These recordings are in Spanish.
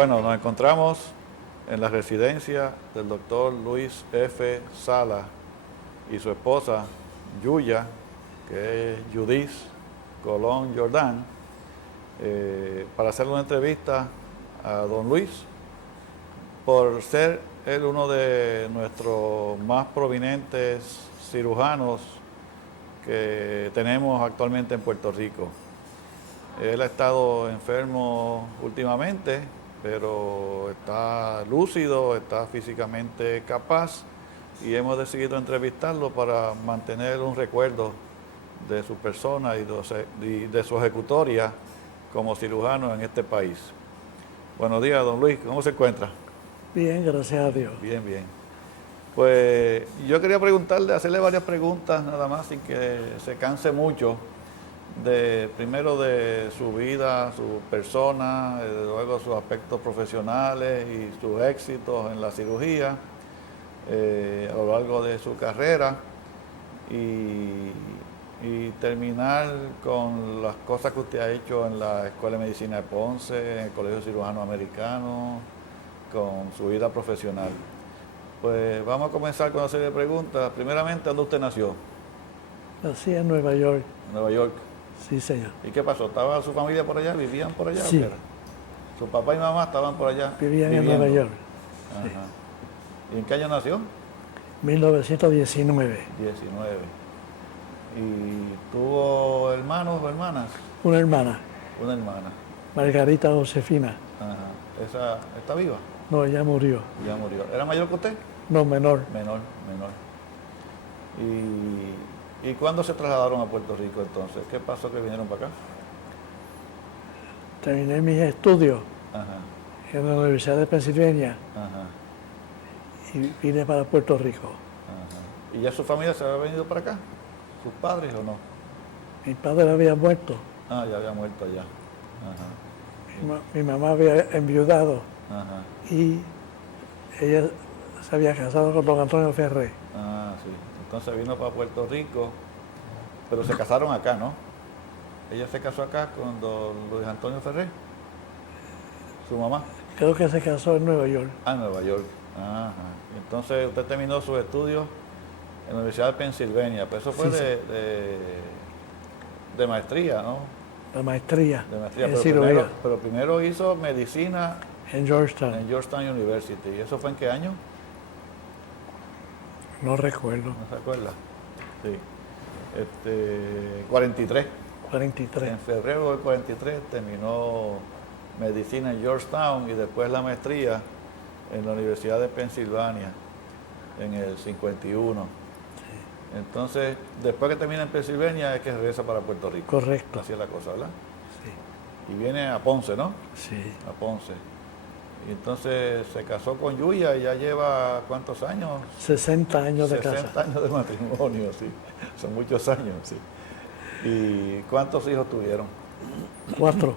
Bueno, nos encontramos en la residencia del doctor Luis F. Sala y su esposa Yuya, que es Judith Colón Jordán, para hacer una entrevista a don Luis, por ser él uno de nuestros más prominentes cirujanos que tenemos actualmente en Puerto Rico. Él ha estado enfermo últimamente, pero está lúcido, está físicamente capaz y hemos decidido entrevistarlo para mantener un recuerdo de su persona y de su ejecutoria como cirujano en este país. Buenos días, don Luis, ¿cómo se encuentra? Bien, gracias a Dios. Bien, bien. Pues yo quería preguntarle, hacerle varias preguntas nada más sin que se canse mucho. Primero de su vida, su persona, luego sus aspectos profesionales y sus éxitos en la cirugía a lo largo de su carrera y terminar con las cosas que usted ha hecho en la Escuela de Medicina de Ponce, en el Colegio Cirujano Americano, con su vida profesional. Pues vamos a comenzar con una serie de preguntas. Primeramente, ¿dónde usted nació? Nací en Nueva York. En Nueva York. Sí, señor. ¿Y qué pasó? ¿Estaba su familia por allá? ¿Vivían por allá? Sí. ¿O qué era? ¿Su papá y mamá estaban por allá? Vivían en Nueva York. Ajá. Sí. ¿Y en qué año nació? 1919. 19. ¿Y tuvo hermanos o hermanas? Una hermana, Una hermana. Margarita Josefina. Ajá. ¿Esa está viva? No, ella murió. Ya murió. ¿Era mayor que usted? No, menor. Menor. ¿Y cuándo se trasladaron a Puerto Rico entonces? ¿Qué pasó que vinieron para acá? Terminé mis estudios Ajá. en la Universidad de Pensilvania Ajá. y vine para Puerto Rico. Ajá. ¿Y ya su familia se había venido para acá? ¿Sus padres o no? Mi padre había muerto. Ah, ya había muerto allá. Ajá. Mi mamá había enviudado Ajá. y ella se había casado con don Antonio Ferré. Ah, sí. Entonces vino para Puerto Rico, pero se casaron acá, ¿no? Ella se casó acá con don Luis Antonio Ferré, su mamá. Creo que se casó en Nueva York. Ah, en Nueva York. Ajá. Entonces usted terminó sus estudios en la Universidad de Pensilvania, pero eso fue Sí, de maestría, ¿no? La maestría De maestría, en pero cirugía pero primero hizo medicina en Georgetown. en Georgetown University. ¿Y eso fue en qué año? No recuerdo. ¿No se acuerda? Sí. 43. 43. En febrero del 43 terminó medicina en Georgetown y después la maestría en la Universidad de Pensilvania en el 51. Sí. Entonces, después que termina en Pensilvania es que regresa para Puerto Rico. Correcto. Así es la cosa, ¿verdad? Sí. Y viene a Ponce, ¿no? Sí. A Ponce. Y entonces se casó con Yuya y ya lleva ¿cuántos años? 60 años de 60 casa. años de matrimonio, sí. Son muchos años, sí. ¿Y cuántos hijos tuvieron? 4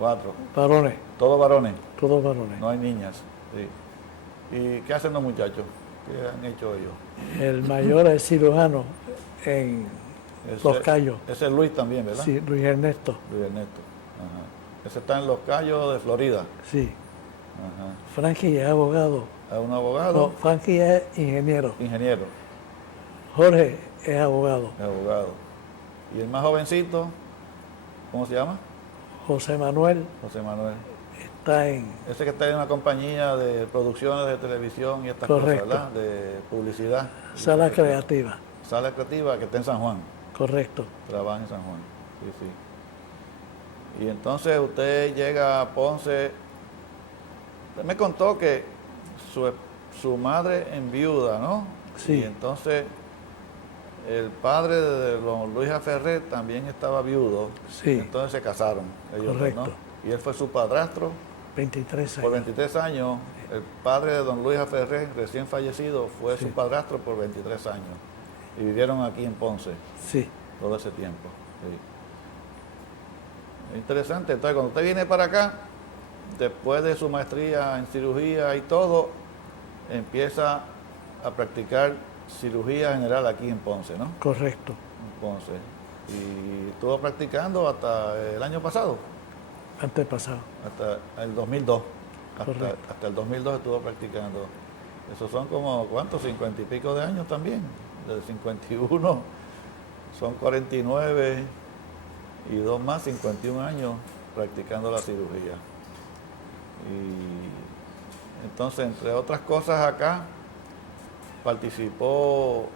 4. varones, ¿Todos varones? todos varones. No hay niñas. Sí. ¿Y qué hacen los muchachos? ¿Qué han hecho ellos? El mayor es cirujano en Los Cayos. Ese es Luis también, ¿verdad? Sí, Luis Ernesto. Luis Ernesto. Ajá. Ese está en Los Cayos de Florida. Sí. Ajá. Frankie es abogado. ¿Es un abogado? No, Frankie es ingeniero. Ingeniero. Jorge es abogado. Es abogado. ¿Y el más jovencito? ¿Cómo se llama? José Manuel José Manuel. está en... Ese que está en una compañía de producciones de televisión y estas Correcto. cosas, ¿verdad? De publicidad. Sala Creativa. Sala Creativa que está en San Juan. Correcto. Trabaja en San Juan. Sí, sí. Y entonces usted llega a Ponce. Usted me contó que su madre enviuda, ¿no? Sí. Y entonces el padre de don Luis Ferré también estaba viudo. Sí. Entonces se casaron ellos dos, Correcto. ¿no? Y él fue su padrastro 23 por años. 23 años. El padre de don Luis Ferré, recién fallecido, fue Sí. su padrastro por 23 años. Y vivieron aquí en Ponce Sí. todo ese tiempo. Sí. Interesante. Entonces, cuando usted viene para acá, después de su maestría en cirugía y todo, empieza a practicar cirugía general aquí en Ponce, ¿no? Correcto. En Ponce. Y estuvo practicando hasta el año pasado, Antepasado. hasta el 2002. Correcto. hasta el 2002 estuvo practicando. Esos son como, ¿cuántos? 50 y pico de años también. Desde 51 son 49 y dos más, 51 años practicando la cirugía. Y entonces, entre otras cosas acá, participó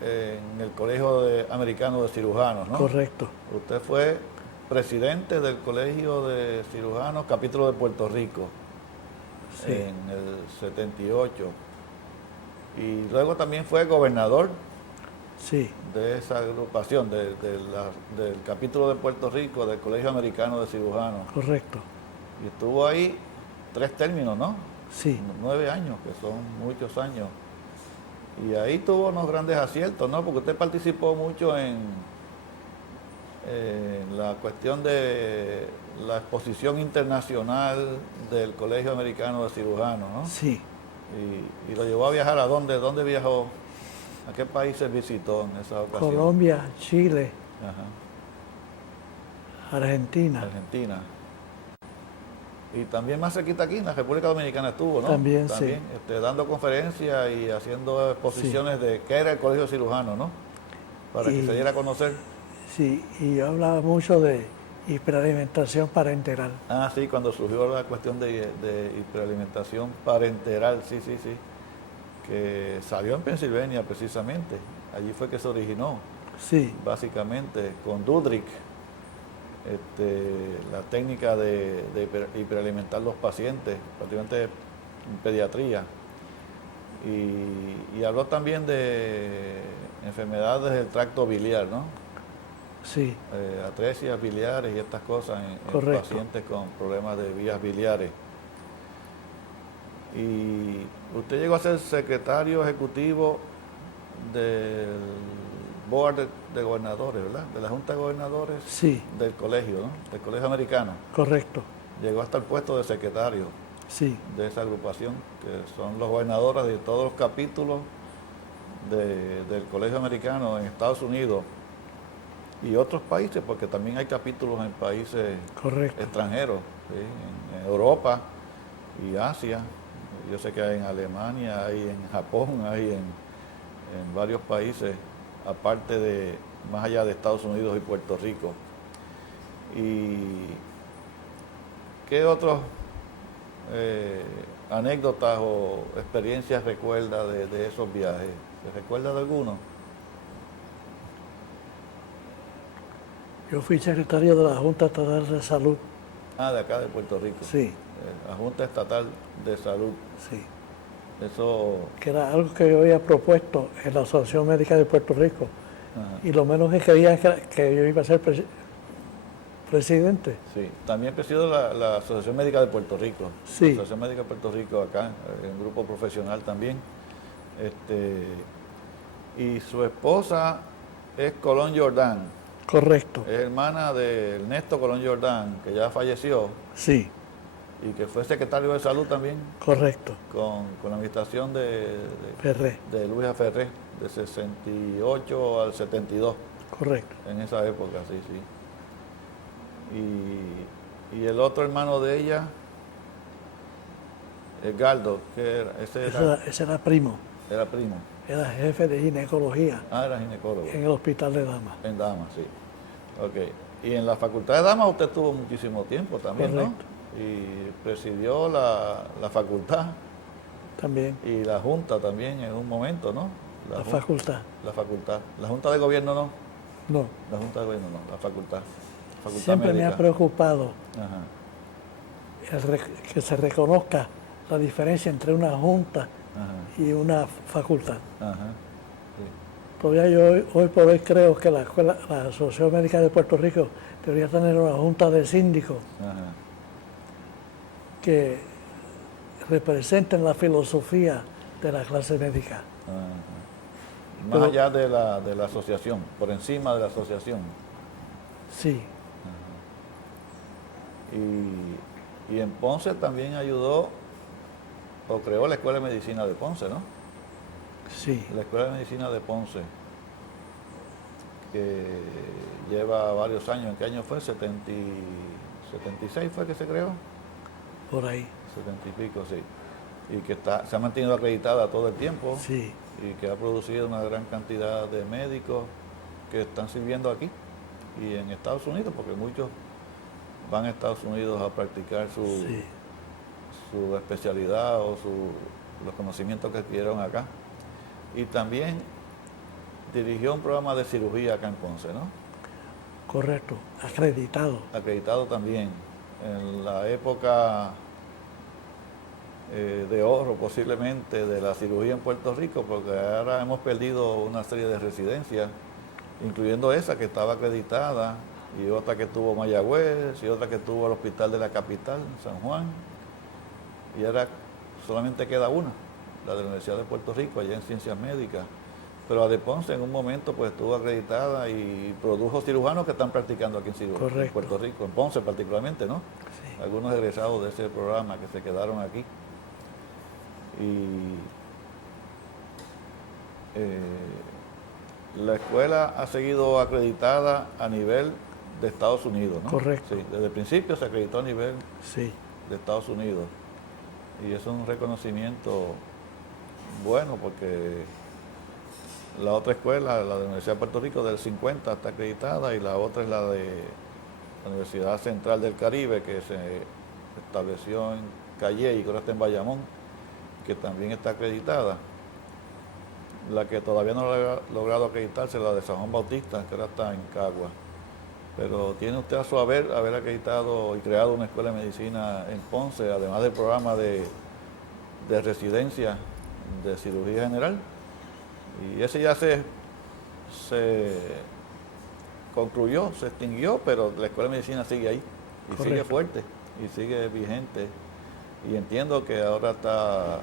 en el Colegio Americano de Cirujanos, ¿no? Correcto. Usted fue presidente del Colegio de Cirujanos, capítulo de Puerto Rico, Sí. en el 78. Y luego también fue gobernador Sí, de esa agrupación, del capítulo de Puerto Rico, del Colegio Americano de Cirujanos. correcto. Y estuvo ahí 3 términos, ¿no? Sí, 9 años, que son muchos años. Y ahí tuvo unos grandes aciertos, ¿no? Porque usted participó mucho en la cuestión de la exposición internacional del Colegio Americano de Cirujanos, ¿no? sí. Y lo llevó a viajar ¿a dónde? ¿Dónde viajó? ¿A qué países visitó en esa ocasión? Colombia, Chile, Ajá. Argentina. Argentina. Y también más cerquita aquí, en la República Dominicana estuvo, ¿no? También, sí. Dando conferencias y haciendo exposiciones de qué era el Colegio de Cirujanos, ¿no? Para que Y- se diera a conocer. Sí, y yo hablaba mucho de hiperalimentación parenteral. Ah, sí, cuando surgió la cuestión de hiperalimentación parenteral, sí, sí, sí, que salió en Pensilvania precisamente. Allí fue que se originó, Sí, básicamente, con Dudrick, la técnica de hiperalimentar los pacientes, prácticamente en pediatría. Y habló también de enfermedades del tracto biliar, ¿no? sí, Atresias biliares y estas cosas en Correcto. pacientes con problemas de vías biliares. Y usted llegó a ser secretario ejecutivo del board de gobernadores, ¿verdad? De la Junta de Gobernadores sí, del colegio, ¿no? Del Colegio Americano. correcto. Llegó hasta el puesto de secretario Sí, de esa agrupación, que son los gobernadores de todos los capítulos del Colegio Americano en Estados Unidos y otros países, porque también hay capítulos en países correcto. extranjeros, ¿sí? En Europa y Asia. Yo sé que hay en Alemania, hay en Japón, hay en varios países, aparte de, más allá de Estados Unidos y Puerto Rico. ¿Y qué otros anécdotas o experiencias recuerda de esos viajes? ¿Se recuerda de alguno? Yo fui secretario de la Junta Estatal de Salud. Ah, de acá de Puerto Rico. Sí, La Junta Estatal de Salud. sí. Eso, Que era algo que yo había propuesto en la Asociación Médica de Puerto Rico. ajá, Y lo menos que quería es que yo iba a ser presidente. sí. También presido la Asociación Médica de Puerto Rico. Sí. La Asociación Médica de Puerto Rico acá, en grupo profesional también. Y su esposa es Colón Jordán, Correcto. es hermana de Ernesto Colón Jordán, que ya falleció Sí, y que fue secretario de salud también correcto. con la administración Ferré. de Luis Ferré, de 68 al 72, Correcto. en esa época, sí, sí. Y el otro hermano de ella, Edgardo, que Ese era primo. era primo. Era jefe de ginecología Ah, era ginecólogo. en el Hospital de Damas. En Damas, sí. Ok. Y en la Facultad de Damas usted estuvo muchísimo tiempo también, Correcto. ¿no? Y presidió la facultad También. y la junta también en un momento, ¿no? La Jun- facultad. La facultad. La junta de gobierno no. No. La junta de gobierno no. La facultad. Facultad Siempre me médica. ha preocupado Ajá. que se reconozca la diferencia entre una junta Ajá. y una facultad. Ajá. Sí. Todavía yo hoy por hoy creo que la Asociación Médica de Puerto Rico debería tener una junta de síndicos Ajá. que representen la filosofía de la clase médica. Ajá. Más Pero- allá de la asociación, por encima de la asociación. Sí, Y en Ponce también ayudó o creó la Escuela de Medicina de Ponce, ¿no? sí, La Escuela de Medicina de Ponce, que lleva varios años. ¿En qué año fue? 76 fue que se creó. por ahí. 70 y pico, sí. Y que se ha mantenido acreditada todo el tiempo. Sí, Y que ha producido una gran cantidad de médicos que están sirviendo aquí y en Estados Unidos, porque muchos van a Estados Unidos a practicar sí, su especialidad o los conocimientos que adquirieron acá. Y también dirigió un programa de cirugía acá en Ponce, ¿no? correcto, acreditado. Acreditado también en la época de oro posiblemente de la cirugía en Puerto Rico, porque ahora hemos perdido una serie de residencias, incluyendo esa que estaba acreditada, y otra que tuvo Mayagüez, y otra que tuvo el Hospital de la Capital, San Juan, y ahora solamente queda una, la de la Universidad de Puerto Rico, allá en Ciencias Médicas. Pero la de Ponce en un momento pues estuvo acreditada y produjo cirujanos que están practicando aquí en Puerto Rico, en Ponce particularmente, ¿no? Sí, Algunos egresados de ese programa que se quedaron aquí. Y la escuela ha seguido acreditada a nivel de Estados Unidos, ¿no? correcto. Sí, desde el principio se acreditó a nivel Sí, de Estados Unidos. Y eso es un reconocimiento bueno porque la otra escuela, la de la Universidad de Puerto Rico del 50 está acreditada y la otra es la de la Universidad Central del Caribe que se estableció en Calle y que ahora está en Bayamón, que también está acreditada. La que todavía no ha logrado acreditarse es la de San Juan Bautista, que ahora está en Cagua. Pero tiene usted a su haber acreditado y creado una escuela de medicina en Ponce, además del programa de residencia de cirugía general. Y ese ya se concluyó, se extinguió, pero la escuela de medicina sigue ahí y sigue fuerte y sigue vigente. Y entiendo que ahora está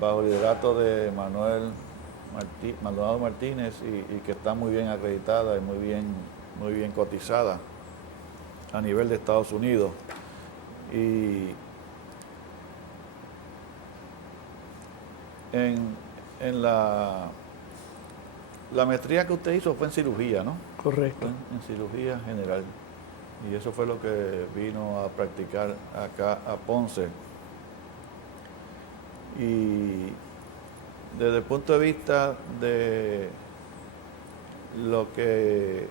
bajo el liderato de Maldonado Martínez y que está muy bien acreditada y muy bien cotizada a nivel de Estados Unidos. Y en la maestría que usted hizo fue en cirugía, ¿no? correcto. En cirugía general. Y eso fue lo que vino a practicar acá a Ponce. Y desde el punto de vista de lo que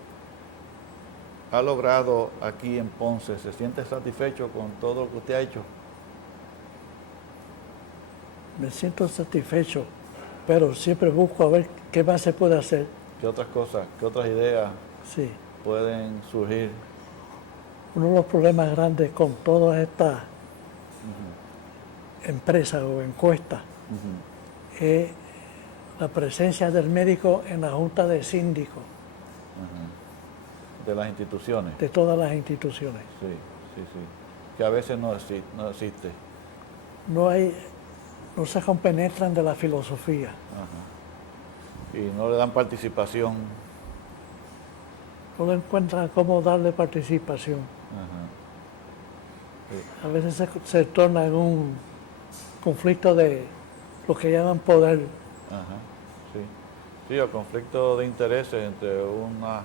ha logrado aquí en Ponce, ¿se siente satisfecho con todo lo que usted ha hecho? Me siento satisfecho, pero siempre busco a ver qué más se puede hacer. ¿Qué otras cosas, qué otras ideas Sí, pueden surgir? uno de los problemas grandes con todas estas empresas o encuestas es la presencia del médico en la junta de síndicos De las instituciones. de todas las instituciones. Sí, sí, sí. Que a veces no existe. No se compenetran de la filosofía. Ajá. Y no le dan participación. No encuentran cómo darle participación. Ajá. Sí. A veces se torna en un conflicto de lo que llaman poder. Ajá. Sí. Sí, el conflicto de intereses entre unas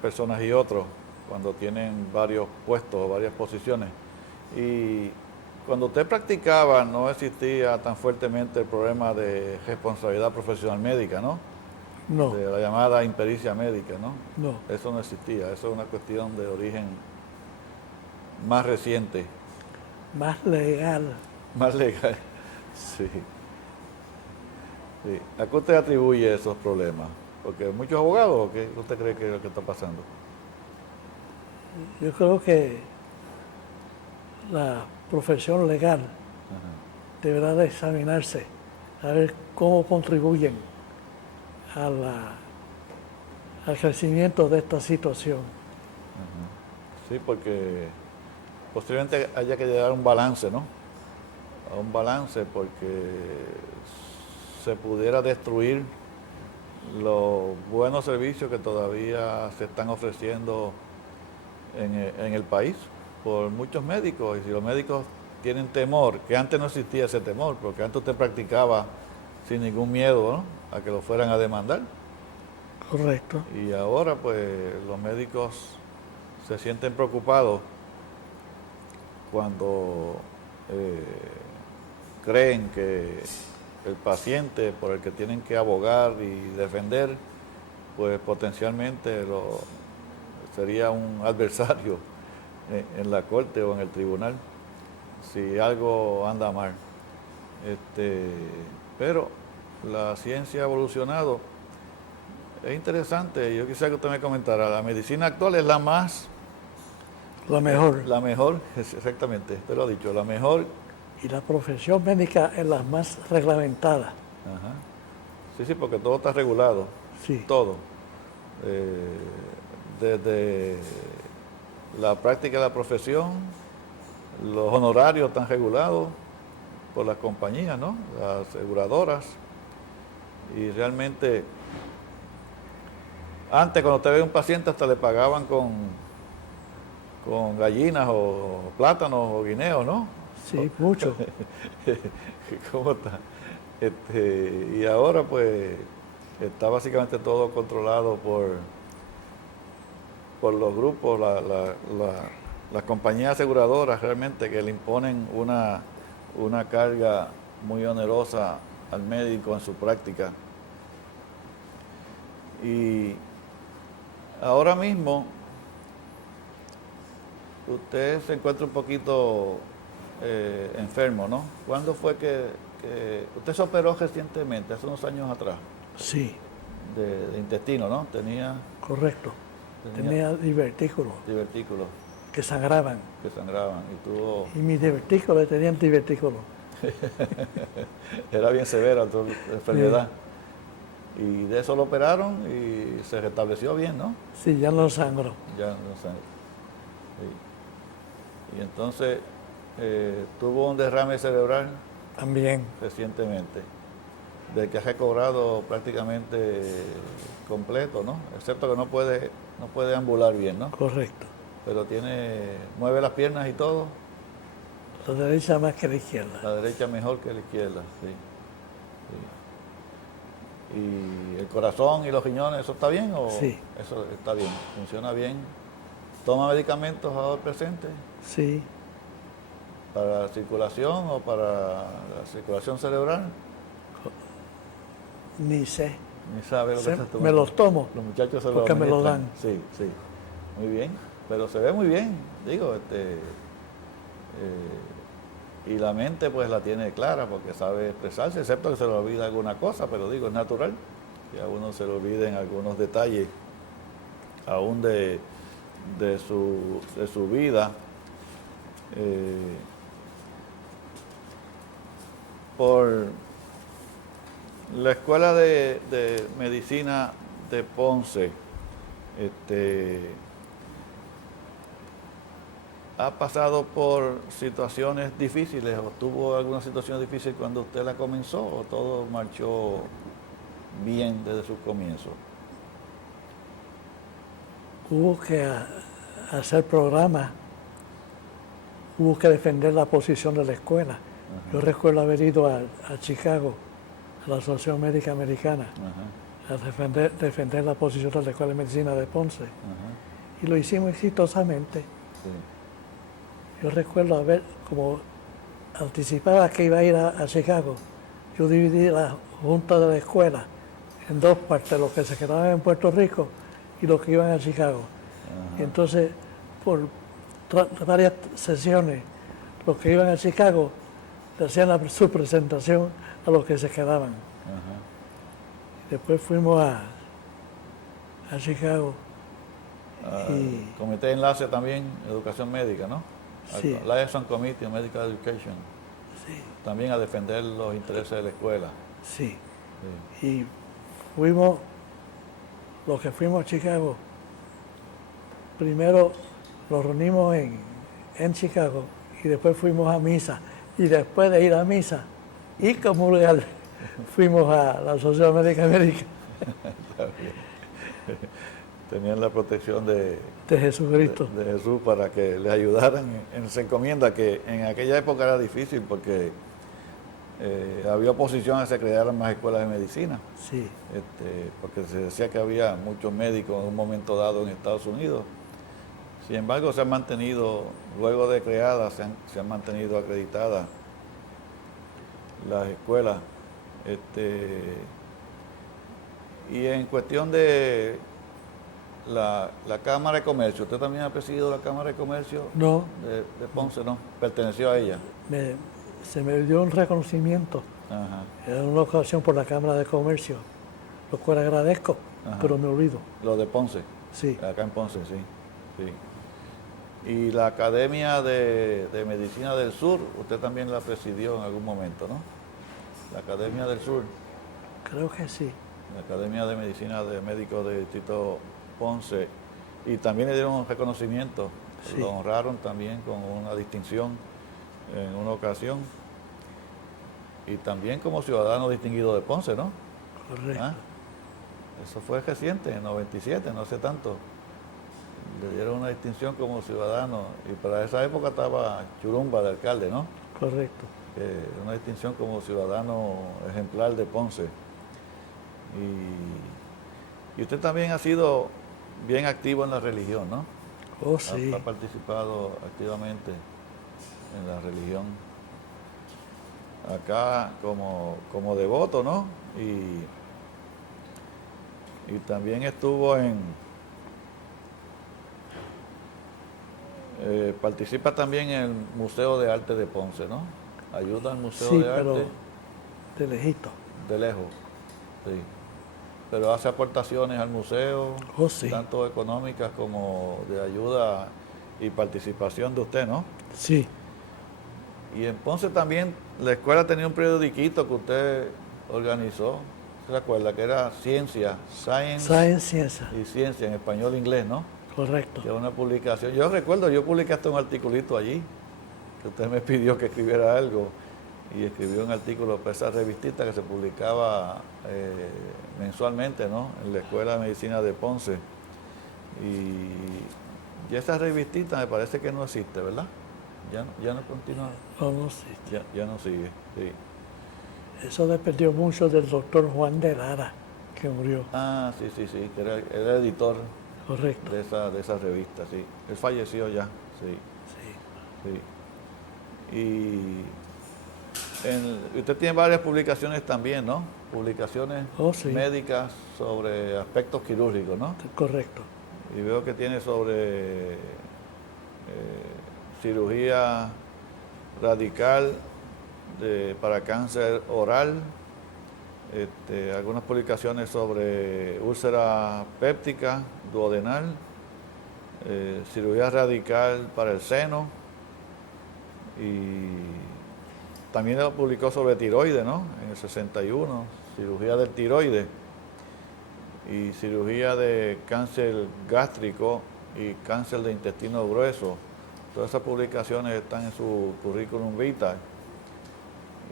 personas y otros cuando tienen varios puestos, varias posiciones. Y cuando usted practicaba no existía tan fuertemente el problema de responsabilidad profesional médica, ¿no? No, De la llamada impericia médica, ¿no? no, Eso no existía, eso es una cuestión de origen más reciente, más legal. más legal. Sí. Sí. ¿A qué usted atribuye esos problemas? Porque muchos abogados, ¿o qué usted cree que es lo que está pasando? Yo creo que la profesión legal deberá de examinarse a ver cómo contribuyen al crecimiento de esta situación. Sí, porque posiblemente haya que llegar a un balance, ¿no? A un balance porque se pudiera destruir los buenos servicios que todavía se están ofreciendo en el país por muchos médicos. Y si los médicos tienen temor, que antes no existía ese temor, porque antes usted practicaba sin ningún miedo, ¿no?, a que lo fueran a demandar. Correcto. Y ahora pues los médicos se sienten preocupados cuando creen que el paciente por el que tienen que abogar y defender, pues potencialmente sería un adversario en la corte o en el tribunal si algo anda mal. Pero la ciencia ha evolucionado. Es interesante, yo quisiera que usted me comentara, la medicina actual es la mejor. La mejor, exactamente, usted lo ha dicho, la mejor. Y la profesión médica es la más reglamentada. Ajá. Sí, sí, porque todo está regulado. Sí. Todo. Desde la práctica de la profesión, los honorarios están regulados por las compañías, ¿no? Las aseguradoras. Y realmente, antes cuando usted ve a un paciente hasta le pagaban con gallinas o plátanos o guineos, ¿no? Sí, mucho. ¿Cómo está? Y ahora pues está básicamente todo controlado por los grupos, las compañías aseguradoras realmente que le imponen una carga muy onerosa al médico en su práctica. Y ahora mismo usted se encuentra un poquito enfermo, ¿no? ¿Cuándo fue que usted se operó recientemente, hace unos años atrás? Sí. De intestino, ¿no? Correcto. Tenía divertículos. Divertículos. Que sangraban. Que sangraban. Y mis divertículos tenían divertículos. Era bien severa tu enfermedad. Sí. Y de eso lo operaron y se restableció bien, ¿no? Sí, ya no sangró. Ya no sangró. Sí. Y entonces tuvo un derrame cerebral. También. Recientemente. Del que ha recobrado prácticamente completo, ¿no? Excepto que no puede ambular bien, ¿no? Correcto. Pero mueve las piernas y todo. La derecha más que la izquierda. La derecha mejor que la izquierda, sí. Sí. ¿Y el corazón y los riñones, eso está bien? Sí. Eso está bien, funciona bien. ¿Toma medicamentos ahora presente? Sí. ¿Para la circulación o para la circulación cerebral? Ni sé. Ni sabe lo que está tomando. Me los tomo. Los muchachos se porque me lo dan. Sí, sí. Muy bien. Pero se ve muy bien, digo, y la mente pues la tiene clara porque sabe expresarse, excepto que se le olvida alguna cosa, pero digo, es natural que a uno se le olviden algunos detalles, aún de su vida. Por la Escuela de Medicina de Ponce, ¿ha pasado por situaciones difíciles o tuvo alguna situación difícil cuando usted la comenzó o todo marchó bien desde sus comienzos? Hubo que hacer programas, hubo que defender la posición de la escuela. Ajá. Yo recuerdo haber ido a Chicago, a la Asociación Médica Americana, ajá, a defender la posición de la Escuela de Medicina de Ponce. Ajá. Y lo hicimos exitosamente. Sí. Yo recuerdo como anticipaba que iba a ir a Chicago, yo dividí la junta de la escuela en dos partes, los que se quedaban en Puerto Rico y los que iban a Chicago. Ajá. Y entonces, por varias sesiones, los que iban a Chicago le hacían su presentación a los que se quedaban. Ajá. Después fuimos a Chicago. Comité de enlace también, educación médica, ¿no? Sí. Liaison Committee on Medical Education. Sí. También a defender los intereses de la escuela. Sí. Sí. Y fuimos, los que fuimos a Chicago, primero nos reunimos en Chicago y después fuimos a misa. Y después de ir a misa y comulgar, fuimos a la Asociación Médica América. Tenían la protección de Jesucristo. De Jesús para que les ayudaran en esa encomienda, que en aquella época era difícil porque había oposición a que se crearan más escuelas de medicina. Sí. Porque se decía que había muchos médicos en un momento dado en Estados Unidos. Sin embargo, se han mantenido, luego de creadas, se han mantenido acreditadas las escuelas. Y en cuestión de la Cámara de Comercio, ¿usted también ha presidido la Cámara de Comercio No, de Ponce? No, perteneció a ella. se me dio un reconocimiento Ajá, en una ocasión por la Cámara de Comercio, lo cual agradezco, Ajá. pero me olvido. lo de Ponce, Sí, acá en Ponce, sí. Sí. Y la Academia de Medicina del Sur, usted también la presidió en algún momento, ¿no? La Academia del Sur, creo que sí. la Academia de Medicina de Médicos del Distrito Ponce, y también le dieron un reconocimiento, Sí. lo honraron también con una distinción en una ocasión, y también como ciudadano distinguido de Ponce, ¿no? Correcto. ¿Ah? Eso fue reciente, en 97, no hace tanto. Le dieron una distinción como ciudadano, y para esa época estaba Churumba de alcalde, ¿no? Correcto. Una distinción como ciudadano ejemplar de Ponce. Y usted también ha sido bien activo en la religión, ¿no? Oh, sí. Ha participado activamente en la religión. Acá como devoto, ¿no? Y también estuvo participa también en el Museo de Arte de Ponce, ¿no? Ayuda al Museo Sí, de pero Arte de lejito. de lejos, sí. Pero hace aportaciones al museo, Oh, sí. tanto económicas como de ayuda y participación de usted, ¿no? Sí, Y en Ponce también la escuela tenía un periodiquito que usted organizó, ¿se acuerda? Que era Ciencia, Ciencia. y Ciencia en español e inglés, ¿no? Correcto. Que es una publicación. Yo recuerdo, yo publiqué hasta un articulito allí, que usted me pidió que escribiera algo, y escribió un artículo para esa revistita que se publicaba mensualmente, ¿no? En la Escuela de Medicina de Ponce. Y esa revistita me parece que no existe, ¿verdad? Ya no continúa, No, no, sí. ya no sigue, sí. Eso dependió mucho del doctor Juan de Lara, que murió. Ah, sí, que era editor Correcto. de esa revista, sí. Él falleció ya, sí. Sí. Sí. Y usted tiene varias publicaciones también, ¿no? Publicaciones Oh, sí. médicas sobre aspectos quirúrgicos, ¿no? Correcto. Y veo que tiene sobre cirugía radical para cáncer oral, algunas publicaciones sobre úlcera péptica, duodenal, cirugía radical para el seno, y también lo publicó sobre tiroides, ¿no? En el 61, cirugía del tiroides y cirugía de cáncer gástrico y cáncer de intestino grueso. Todas esas publicaciones están en su currículum vitae.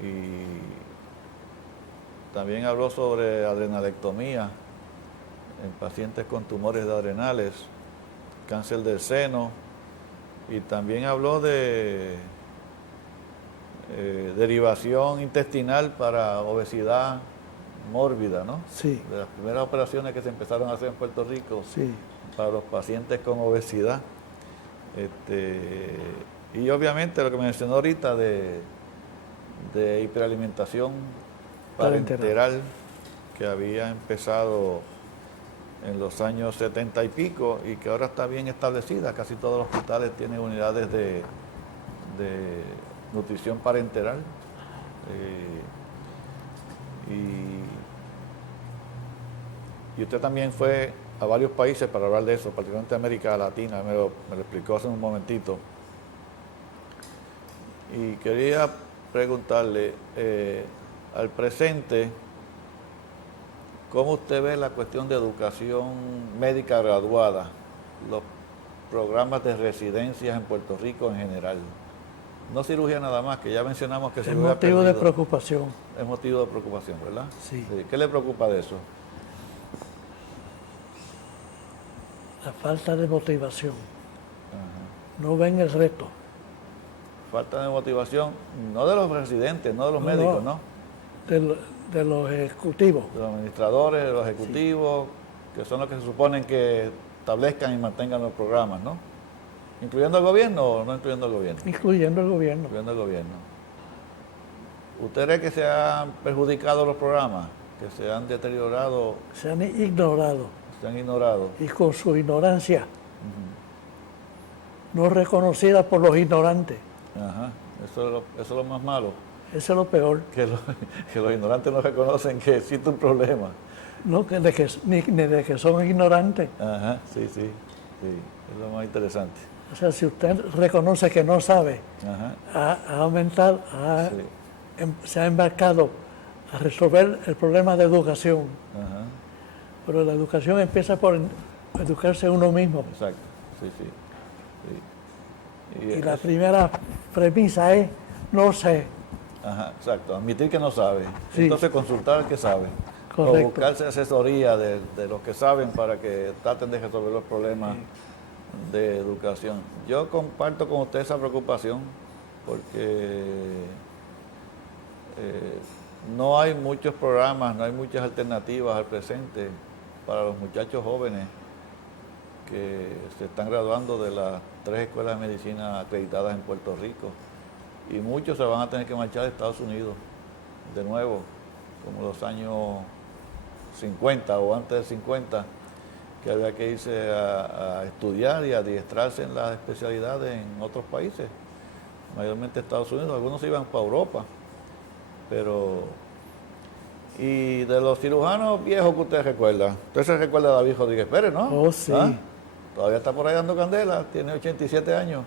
Y también habló sobre adrenalectomía en pacientes con tumores de adrenales, cáncer del seno, y también habló de derivación intestinal para obesidad mórbida, ¿no? Sí. De las primeras operaciones que se empezaron a hacer en Puerto Rico Sí. para los pacientes con obesidad. Y obviamente lo que mencionó ahorita de hiperalimentación parenteral, que había empezado en los años 70 y pico y que ahora está bien establecida. Casi todos los hospitales tienen unidades de nutrición parenteral. Y usted también fue a varios países para hablar de eso, particularmente América Latina, me lo explicó hace un momentito. Y quería preguntarle, al presente, ¿cómo usted ve la cuestión de educación médica graduada, los programas de residencias en Puerto Rico en general? No cirugía nada más, que ya mencionamos que Es cirugía motivo de perdido. preocupación. Es motivo de preocupación, ¿verdad? Sí. ¿Qué le preocupa de eso? La falta de motivación. Ajá. No ven el reto. Falta de motivación, no de los residentes, no de los No, médicos, no. ¿no? De los ejecutivos. De los administradores, de los ejecutivos, que son los que se suponen que establezcan y mantengan los programas, ¿no? ¿Incluyendo el gobierno o no incluyendo el gobierno? incluyendo el gobierno. Incluyendo el gobierno. ¿Usted cree que se han perjudicado los programas? ¿Que se han deteriorado, Se han ignorado se han ignorado? y con su ignorancia, no reconocida por los ignorantes. Ajá. Eso es lo más malo, Eso es lo peor. que los ignorantes no reconocen que existe un problema. No, ni de que son ignorantes. Ajá, sí, es lo más interesante. O sea, si usted reconoce que no sabe, Ajá, ha aumentado, sí, se ha embarcado a resolver el problema de educación. ajá, Pero la educación empieza por educarse uno mismo. exacto, sí. Y la primera premisa es, no sé. Ajá, exacto, admitir que no sabe. Sí. Entonces consultar al que sabe. Correcto. O buscarse asesoría de los que saben para que traten de resolver los problemas de educación. Yo comparto con usted esa preocupación porque no hay muchos programas, no hay muchas alternativas al presente para los muchachos jóvenes que se están graduando de las 3 escuelas de medicina acreditadas en Puerto Rico. Y muchos se van a tener que marchar a Estados Unidos de nuevo, como los años 50 o antes del 50, que había que irse a estudiar y a adiestrarse en las especialidades en otros países, mayormente Estados Unidos. Algunos se iban para Europa, pero... Y de los cirujanos viejos que usted recuerda, usted se recuerda de David Rodríguez Pérez, ¿no? Oh, sí. ¿Ah? Todavía está por ahí dando candela, tiene 87 años.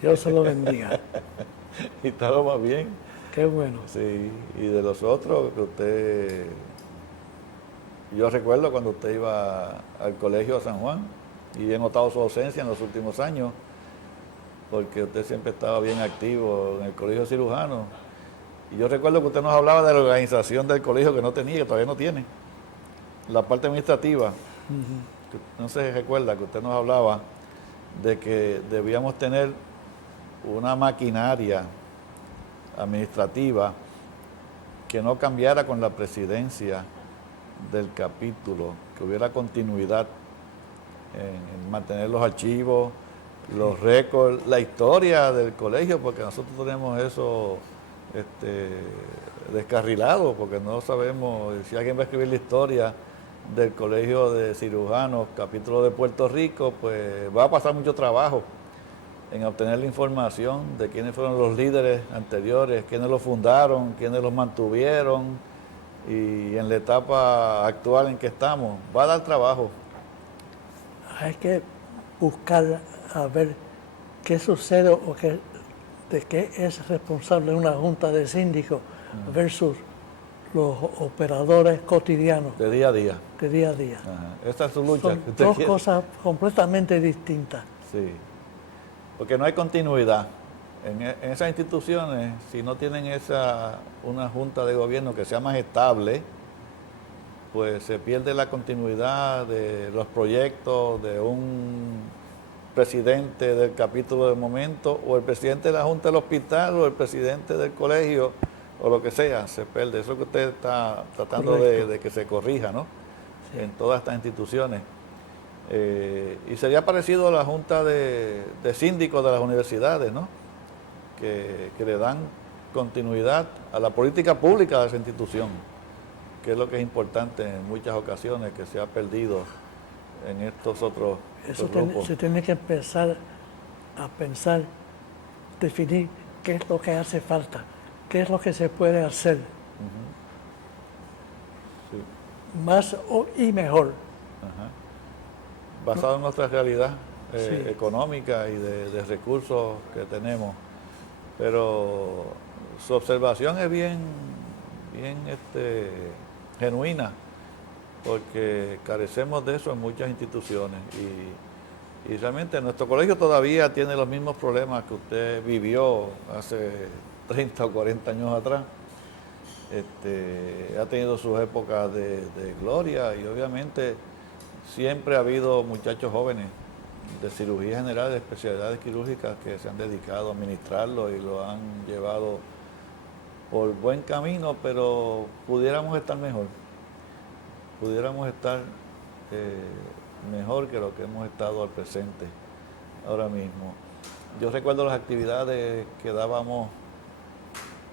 Dios se lo bendiga. Y está lo más bien. Qué bueno. Sí, y de los otros que usted... Yo recuerdo cuando usted iba al colegio a San Juan y he notado su ausencia en los últimos años, porque usted siempre estaba bien activo en el colegio cirujano. Y yo recuerdo que usted nos hablaba de la organización del colegio que no tenía, que todavía no tiene. La parte administrativa. No se recuerda que usted nos hablaba de que debíamos tener una maquinaria administrativa que no cambiara con la presidencia del capítulo, que hubiera continuidad en mantener los archivos, los récords, la historia del colegio, porque nosotros tenemos eso descarrilado, porque no sabemos si alguien va a escribir la historia del Colegio de Cirujanos, capítulo de Puerto Rico, pues va a pasar mucho trabajo en obtener la información de quiénes fueron los líderes anteriores, quiénes los fundaron, quiénes los mantuvieron, y en la etapa actual en que estamos. Va a dar trabajo. Hay que buscar a ver qué sucede o de qué es responsable una junta de síndicos versus los operadores cotidianos De día a día. de día a día. Ajá. Esta es su lucha. Son que usted dos quiere. cosas completamente distintas. Sí, porque no hay continuidad. En esas instituciones, si no tienen una junta de gobierno que sea más estable, pues se pierde la continuidad de los proyectos de un presidente del capítulo de momento, o el presidente de la junta del hospital, o el presidente del colegio, o lo que sea, se pierde. Eso que usted está tratando de que se corrija, ¿no? Sí. En todas estas instituciones. Y sería parecido a la junta de síndicos de las universidades, ¿no? Que le dan continuidad a la política pública de esa institución, que es lo que es importante en muchas ocasiones, que se ha perdido en estos otros grupos. Se tiene que empezar a pensar, definir qué es lo que hace falta, qué es lo que se puede hacer más y mejor. Ajá. Basado en nuestra realidad económica y de recursos que tenemos. Pero su observación es bien genuina, porque carecemos de eso en muchas instituciones. Y realmente nuestro colegio todavía tiene los mismos problemas que usted vivió hace 30 o 40 años atrás. Ha tenido sus épocas de gloria y obviamente siempre ha habido muchachos jóvenes de cirugía general, de especialidades quirúrgicas que se han dedicado a administrarlo y lo han llevado por buen camino, pero pudiéramos estar mejor. Pudiéramos estar mejor que lo que hemos estado al presente. ahora mismo. Yo recuerdo las actividades que dábamos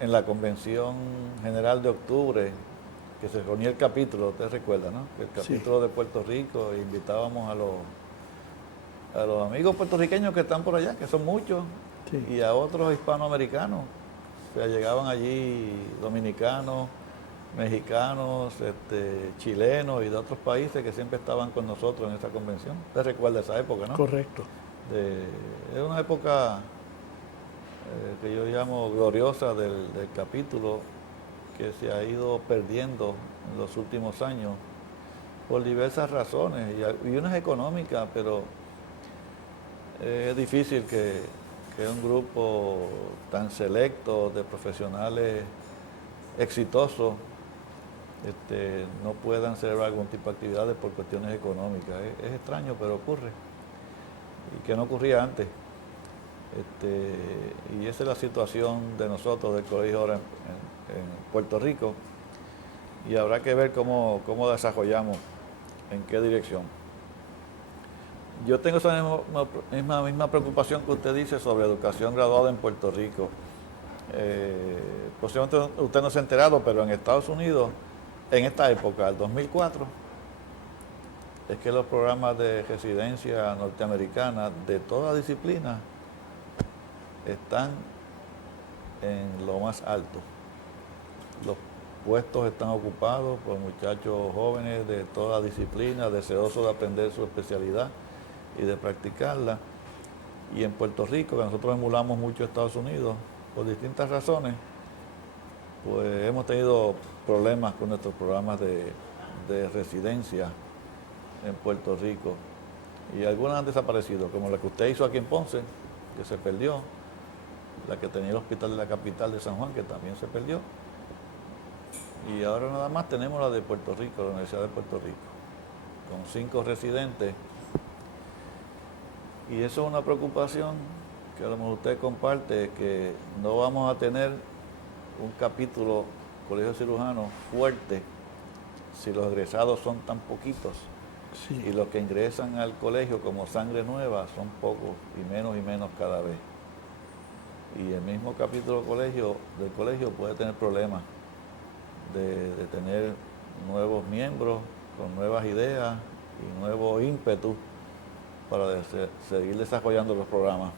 en la Convención General de Octubre, que se reunía el capítulo, usted recuerda, ¿no? El capítulo de Puerto Rico, e invitábamos a los amigos puertorriqueños que están por allá, que son muchos, Sí. y a otros hispanoamericanos. O sea, llegaban allí dominicanos, mexicanos, chilenos y de otros países que siempre estaban con nosotros en esa convención. Usted recuerda esa época, ¿no? Correcto. Es una época que yo llamo gloriosa del capítulo, que se ha ido perdiendo en los últimos años por diversas razones, y unas económicas, pero es difícil que un grupo tan selecto de profesionales exitosos no puedan celebrar algún tipo de actividades por cuestiones económicas. Es extraño, pero ocurre, y que no ocurría antes. Y esa es la situación de nosotros, del colegio ahora en Puerto Rico, y habrá que ver cómo desarrollamos, en qué dirección. Yo tengo esa misma preocupación que usted dice sobre educación graduada en Puerto Rico. Posiblemente usted no se ha enterado, pero en Estados Unidos, en esta época, el 2004, es que los programas de residencia norteamericana de toda disciplina están en lo más alto. Los puestos están ocupados por muchachos jóvenes de toda disciplina, deseosos de aprender su especialidad y de practicarla. Y en Puerto Rico, que nosotros emulamos mucho a Estados Unidos, por distintas razones, pues hemos tenido problemas con nuestros programas de residencia en Puerto Rico. Y algunas han desaparecido, como la que usted hizo aquí en Ponce, que se perdió, la que tenía el hospital de la capital de San Juan, que también se perdió. Y ahora nada más tenemos la de Puerto Rico, la Universidad de Puerto Rico, con 5 residentes. Y eso es una preocupación que a lo mejor usted comparte, que no vamos a tener un capítulo colegio cirujano fuerte si los egresados son tan poquitos. Sí. Y los que ingresan al colegio como sangre nueva son pocos y menos cada vez. Y el mismo capítulo del colegio puede tener problemas de tener nuevos miembros con nuevas ideas y nuevo ímpetu para seguir desarrollando los programas.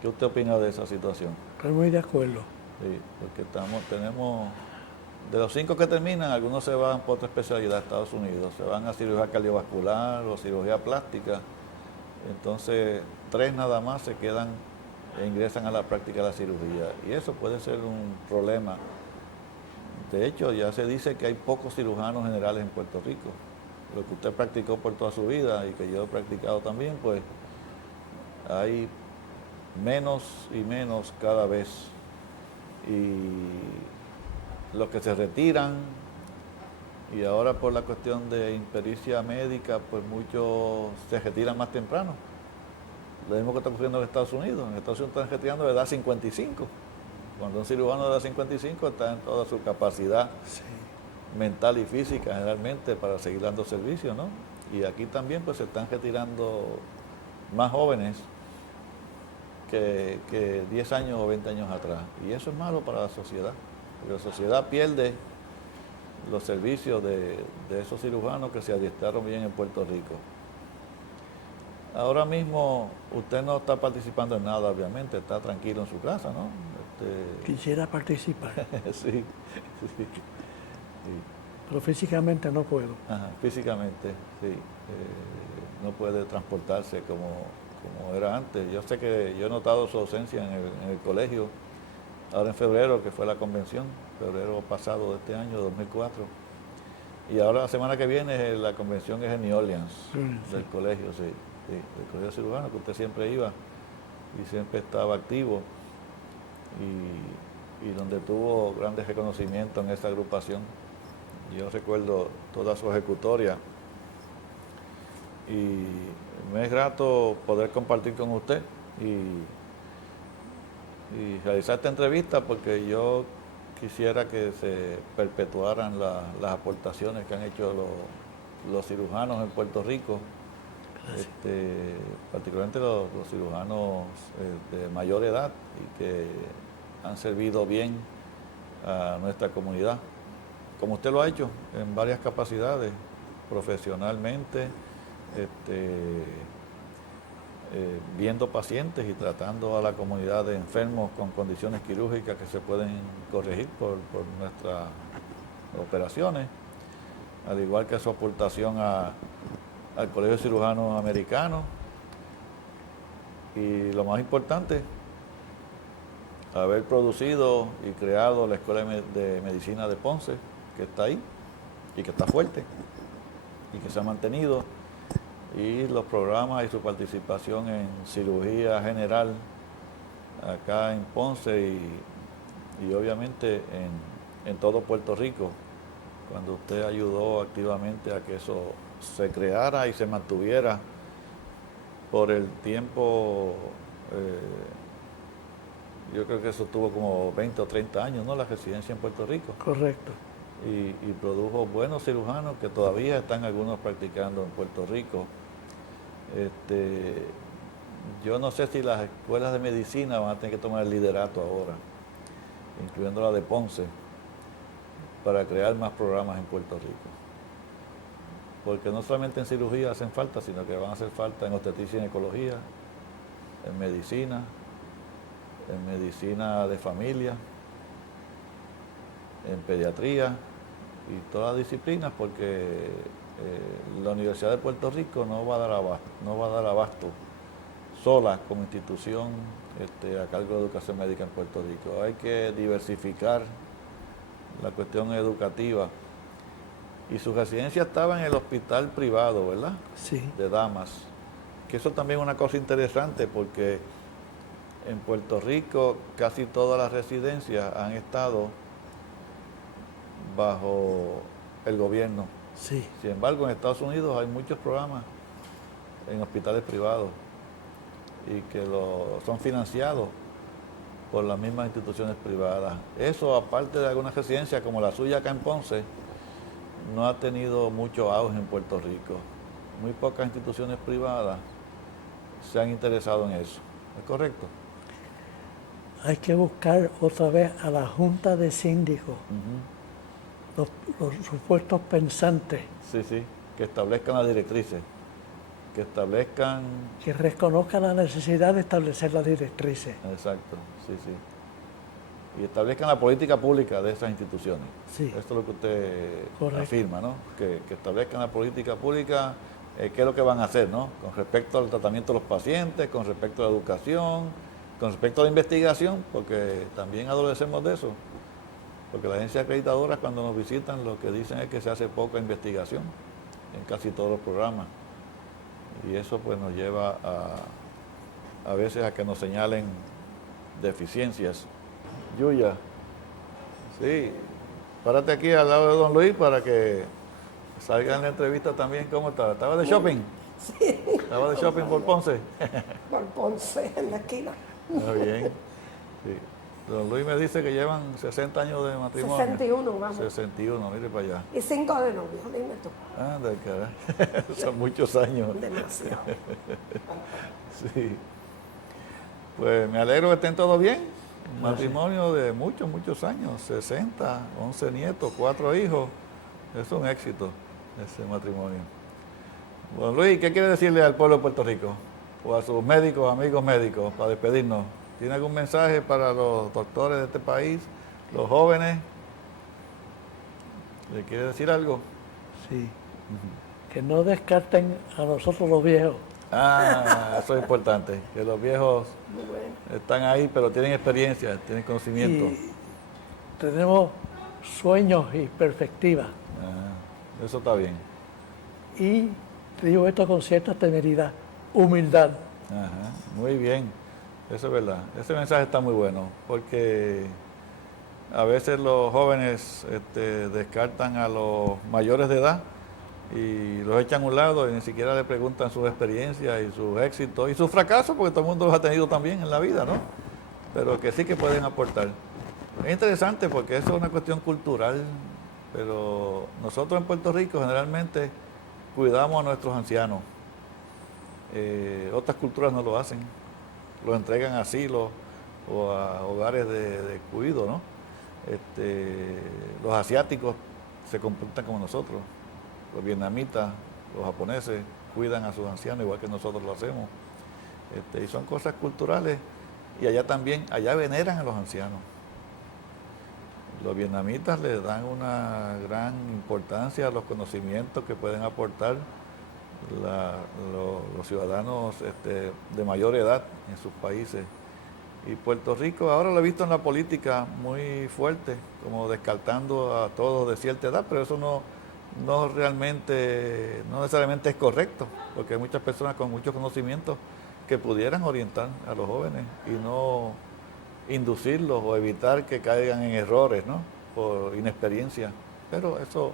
¿Qué usted opina de esa situación? Estoy muy de acuerdo. Sí, porque tenemos, de los 5 que terminan, algunos se van por otra especialidad a Estados Unidos, se van a cirugía cardiovascular o cirugía plástica. Entonces 3 nada más se quedan e ingresan a la práctica de la cirugía, y eso puede ser un problema. De hecho, ya se dice que hay pocos cirujanos generales en Puerto Rico. Lo que usted practicó por toda su vida y que yo he practicado también, pues hay menos y menos cada vez. Y los que se retiran, y ahora por la cuestión de impericia médica, pues muchos se retiran más temprano. Lo mismo que está ocurriendo en Estados Unidos. En Estados Unidos están retirando de edad 55. Cuando un cirujano de edad 55 está en toda su capacidad mental y física generalmente para seguir dando servicio, ¿no? Y aquí también pues se están retirando más jóvenes que 10 años o 20 años atrás. Y eso es malo para la sociedad, porque la sociedad pierde los servicios de esos cirujanos que se adiestraron bien en Puerto Rico. Ahora mismo usted no está participando en nada, obviamente, está tranquilo en su casa, ¿no? Quisiera participar, Sí, sí. pero físicamente no puedo. Ajá, físicamente, sí. No puede transportarse como era antes. Yo sé que yo he notado su ausencia en el colegio, ahora en febrero, que fue la convención, febrero pasado de este año, 2004. Y ahora la semana que viene la convención es en New Orleans, del colegio, sí, del colegio cirujano, que usted siempre iba y siempre estaba activo, y donde tuvo grandes reconocimientos en esa agrupación. Yo recuerdo toda su ejecutoria, y me es grato poder compartir con usted y realizar esta entrevista, porque yo quisiera que se perpetuaran las aportaciones que han hecho los cirujanos en Puerto Rico particularmente los cirujanos de mayor edad y que han servido bien a nuestra comunidad, como usted lo ha hecho en varias capacidades, profesionalmente, viendo pacientes y tratando a la comunidad de enfermos con condiciones quirúrgicas que se pueden corregir por nuestras operaciones, al igual que su aportación al Colegio de Cirujanos Americanos y lo más importante, haber producido y creado la Escuela de Medicina de Ponce, que está ahí y que está fuerte y que se ha mantenido, y los programas y su participación en cirugía general acá en Ponce y obviamente en todo Puerto Rico, cuando usted ayudó activamente a que eso se creara y se mantuviera por el tiempo, yo creo que eso tuvo como 20 o 30 años, ¿no? La residencia en Puerto Rico. Correcto. Y produjo buenos cirujanos que todavía están algunos practicando en Puerto Rico. Yo no sé si las escuelas de medicina van a tener que tomar el liderato ahora, incluyendo la de Ponce, para crear más programas en Puerto Rico. Porque no solamente en cirugía hacen falta, sino que van a hacer falta en obstetricia y ginecología, en medicina de familia, en pediatría y todas las disciplinas, porque la Universidad de Puerto Rico no va a dar abasto sola como institución a cargo de educación médica en Puerto Rico. Hay que diversificar la cuestión educativa. Y su residencia estaba en el hospital privado, ¿verdad? Sí. De Damas. Que eso también es una cosa interesante porque en Puerto Rico casi todas las residencias han estado bajo el gobierno. Sí. Sin embargo, en Estados Unidos hay muchos programas en hospitales privados y que son financiados por las mismas instituciones privadas. Eso, aparte de algunas residencias como la suya acá en Ponce, no ha tenido mucho auge en Puerto Rico. Muy pocas instituciones privadas se han interesado en eso. ¿Es correcto? Hay que buscar otra vez a la Junta de Síndicos, los supuestos pensantes, Sí, que establezcan las directrices, que establezcan... que reconozcan la necesidad de establecer las directrices. Exacto, sí. Y establezcan la política pública de esas instituciones. Sí. Esto es lo que usted Correcto. afirma, ¿no? Que establezcan la política pública, qué es lo que van a hacer, ¿no? Con respecto al tratamiento de los pacientes, con respecto a la educación, con respecto a la investigación, porque también adolecemos de eso. Porque las agencias acreditadoras cuando nos visitan lo que dicen es que se hace poca investigación en casi todos los programas. Y eso pues nos lleva a veces a que nos señalen deficiencias. Yuya, sí, párate aquí al lado de don Luis para que salga en la entrevista también cómo estaba. ¿Estaba de shopping? Sí. ¿Estaba de shopping por Ponce? Por Ponce, en la esquina. Muy bien. Sí. Don Luis me dice que llevan 60 años de matrimonio. 61, vamos. 61, mire para allá. Y 5 de novio, dime tú. Anda, caray. Son muchos años. Demasiado. Sí. Pues me alegro que estén todos bien. Un matrimonio de muchos años, 60, 11 nietos, 4 hijos. Es un éxito ese matrimonio. Don Luis, ¿qué quiere decirle al pueblo de Puerto Rico? O a sus médicos, amigos médicos, para despedirnos. ¿Tiene algún mensaje para los doctores de este país, los jóvenes? ¿Le quiere decir algo? Sí. Que no descarten a nosotros los viejos. Eso es importante, que los viejos Muy bueno. están ahí, pero tienen experiencia, tienen conocimiento. Y tenemos sueños y perspectivas. Eso está bien. Y digo esto con cierta temeridad, humildad. Ajá, muy bien, eso es verdad. Ese mensaje está muy bueno, porque a veces los jóvenes descartan a los mayores de edad y los echan a un lado y ni siquiera le preguntan sus experiencias y sus éxitos y sus fracasos, porque todo el mundo los ha tenido también en la vida, ¿no? Pero que sí que pueden aportar. Es interesante porque eso es una cuestión cultural, pero nosotros en Puerto Rico generalmente cuidamos a nuestros ancianos Otras culturas no lo hacen, los entregan a asilos o a hogares de cuidado, ¿no? Los asiáticos se comportan como nosotros, los vietnamitas, los japoneses cuidan a sus ancianos igual que nosotros lo hacemos. Y son cosas culturales, y allá también, allá veneran a los ancianos. Los vietnamitas le dan una gran importancia a los conocimientos que pueden aportar los ciudadanos de mayor edad en sus países. Y Puerto Rico ahora lo he visto en la política muy fuerte, como descartando a todos de cierta edad, pero eso no necesariamente es correcto, porque hay muchas personas con muchos conocimientos que pudieran orientar a los jóvenes y no inducirlos o evitar que caigan en errores, ¿no? Por inexperiencia. Pero eso,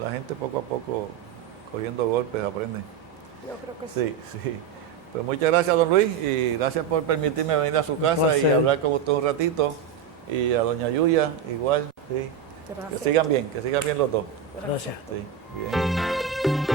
la gente poco a poco, cogiendo golpes, aprende. Yo creo que sí. Sí, sí. Pues muchas gracias, don Luis, y gracias por permitirme venir a su casa y hablar con usted un ratito. Y a doña Yuya, igual, sí. Gracias. Que sigan bien los dos. Gracias. Sí, bien.